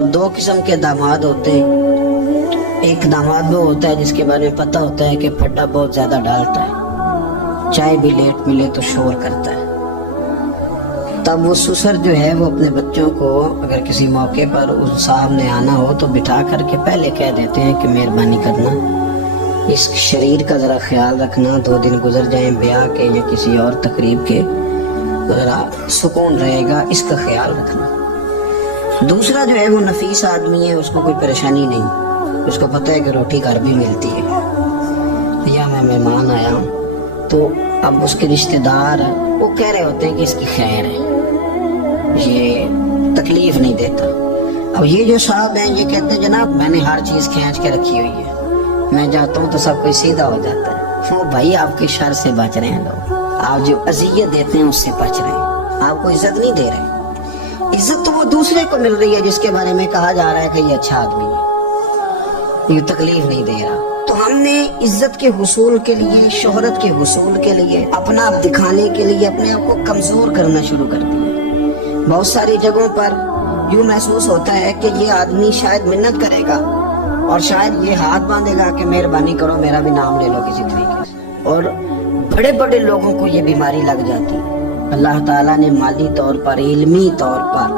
दो किस्म के दामाद होते हैं। एक दामाद वो होता है जिसके बारे में पता होता है कि फट्टा बहुत ज्यादा डालता है, चाय भी लेट मिले तो शोर करता है। तब वो ससुर जो है वो अपने बच्चों को अगर किसी मौके पर उस साहब ने आना हो तो बिठा करके पहले कह देते हैं कि मेहरबानी करना, इस शरीर का जरा ख्याल रखना, 2 दिन गुजर जाएं ब्याह के या किसी और तकरीब के, जरा सुकून रहेगा, इसका ख्याल रखना। दूसरा जो है वो नफीस आदमी है, उसको कोई परेशानी नहीं, उसको पता है कि रोटी घर भी मिलती है, या मैं मेहमान आया हूँ तो अब उसके रिश्तेदार वो कह रहे होते हैं कि इसकी खैर है, ये तकलीफ नहीं देता। अब ये जो साहब हैं ये कहते हैं जनाब मैंने हर चीज खींच के रखी हुई है, मैं जाता हूँ तो सब कोई सीधा हो जाता है। वो भाई आपके शर से बच रहे हैं लोग, आप जो अजियत देते हैं उससे बच रहे हैं, आपको इज्जत नहीं दे रहे। इज्जत तो वो दूसरे को मिल रही है जिसके बारे में कहा जा रहा है कि ये अच्छा आदमी है, ये तकलीफ नहीं दे रहा। तो हमने इज्जत के हुसूल के लिए, शोहरत के हुसूल के लिए, अपना आप दिखाने के लिए अपने आप को कमजोर करना शुरू कर दिया। बहुत सारी जगहों पर यूं महसूस होता है कि ये आदमी शायद मिन्नत करेगा और शायद ये हाथ बांधेगा कि मेहरबानी करो मेरा भी नाम ले लो किसी तरीके से, और बड़े बड़े लोगों को ये बीमारी लग जाती है। अल्लाह ताला ने माली तौर पर, इल्मी तौर पर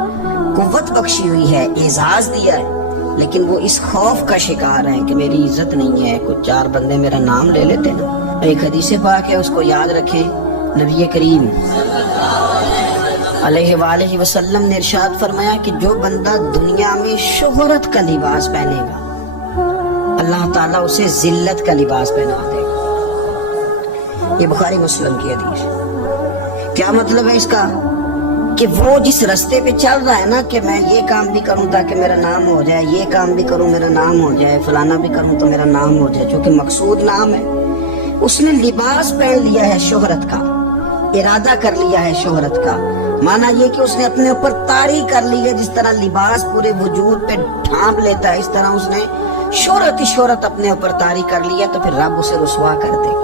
कुव्वत बख्शी हुई है, एजाज दिया है, लेकिन वो इस खौफ का शिकार है कि मेरी इज्जत नहीं है, कुछ 4 बंदे मेरा नाम ले लेते ना। एक हदीस पाक है, उसको याद रखें। नबी करीम अलैहि वसल्लम ने इरशाद फरमाया कि जो बंदा दुनिया में शोहरत का लिबास पहनेगा, अल्लाह ताला उसे जिल्लत का लिबास पहना देगा। ये बुखारी मुस्लिम की हदीस। क्या मतलब है इसका? कि वो जिस रास्ते पे चल रहा है ना कि मैं ये काम भी करूं ताकि मेरा नाम हो जाए, ये काम भी करूं मेरा नाम हो जाए, फलाना भी करूं तो मेरा नाम हो जाए, जो कि मकसूद नाम है, उसने लिबास पहन लिया है शोहरत का, इरादा कर लिया है शोहरत का। माना ये कि उसने अपने ऊपर तारी कर ली है, जिस तरह लिबास पूरे वजूद पे ढांप लेता है, इस तरह उसने शोहरत ही शोहरत अपने ऊपर तारी कर लिया, तो फिर रब उसे रुसवा कर देगा।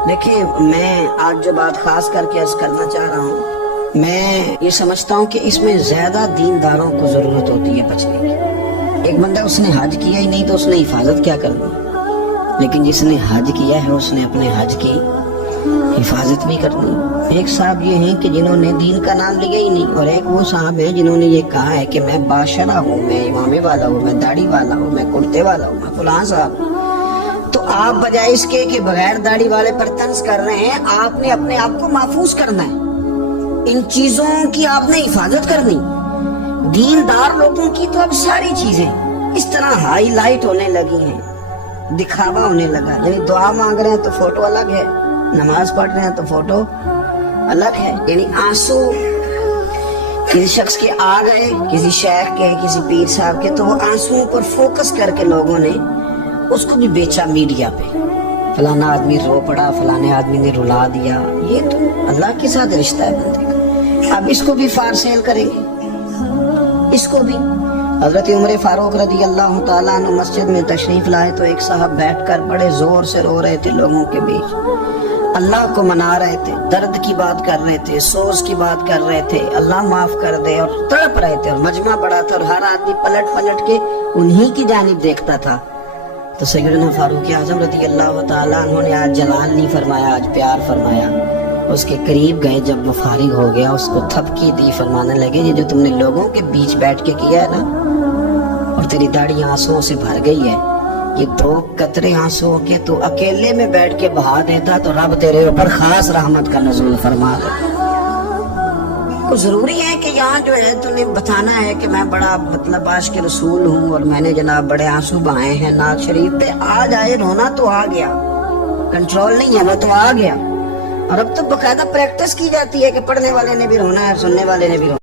देखिए, मैं आज जो बात खास करके अर्ज करना चाह रहा हूँ, मैं ये समझता हूँ कि इसमें ज्यादा दीनदारों को जरूरत होती है बचने की। एक बंदा उसने हज किया ही नहीं तो उसने हिफाजत क्या करनी, लेकिन जिसने हज किया है उसने अपने हज की हिफाजत भी करनी। एक साहब ये हैं कि जिन्होंने दीन का नाम लिया ही नहीं, और एक वो साहब है जिन्होंने ये कहा है कि मैं बाशरा हूँ, मैं इमामे वाला हूँ, मैं दाढ़ी वाला हूँ, मैं कुर्ते वाला हूँ, मैं फलां साहब। तो आप बजाय इसके कि बगैर दाढ़ी वाले पर तंज कर रहे हैं, आपने अपने आप को महफूज करना है, इन चीजों की आपने हिफाजत करनी। दीनदार लोगों की तो अब सारी चीजें इस तरह हाईलाइट होने लगी हैं, दिखावा होने लगा। यानी दुआ मांग रहे हैं तो फोटो अलग है, नमाज पढ़ रहे हैं तो फोटो अलग है। यानी आंसू किसी शख्स के आ गए, किसी शेख के, किसी पीर साहब के, तो वो आंसुओं पर फोकस करके लोगों ने उसको भी बेचा मीडिया पे, फलाना आदमी रो पड़ा, फलाने आदमी ने रुला दिया। ये तो अल्लाह के साथ रिश्ता है बंदे का। अब इसको भी फार सेल करेंगे, इसको भी। हजरत उमर फारूक रज़ी अल्लाह ताला अन्हु मस्जिद में तशरीफ लाए तो एक साहब बैठकर बड़े जोर से रो रहे थे, लोगों के बीच अल्लाह को मना रहे थे, दर्द की बात कर रहे थे, सोच की बात कर रहे थे, अल्लाह माफ कर दे, और तड़प रहे थे। और मजमा बड़ा था और हर आदमी पलट पलट के उन्हीं की जानिब देखता था। तो सैयदना फारूक आज़म रज़ी अल्लाह ताला अन्हु ने आज जलाल नहीं फरमाया, आज प्यार फरमाया। उसके करीब गए, जब वो फारिग हो गया उसको थपकी दी, फरमाने लगे ये जो तुमने लोगों के बीच बैठ के किया है ना, और तेरी दाढ़ी आंसुओं से भर गई है, ये 2 कतरे आंसुओं के तू अकेले में बैठ के बहा देता तो रब तेरे ऊपर खास रहमत का नज़ुल फरमा दे। तो जरूरी है कि यहाँ जो है तूने बताना है कि मैं बड़ा मतलब आशिक के रसूल हूँ और मैंने जनाब बड़े आंसू बहाए हैं नाज शरीफ पे। आ जाए रोना तो आ गया, कंट्रोल नहीं है, मैं तो आ गया। और अब तो बकायदा प्रैक्टिस की जाती है कि पढ़ने वाले ने भी रोना है, सुनने वाले ने भी रोना।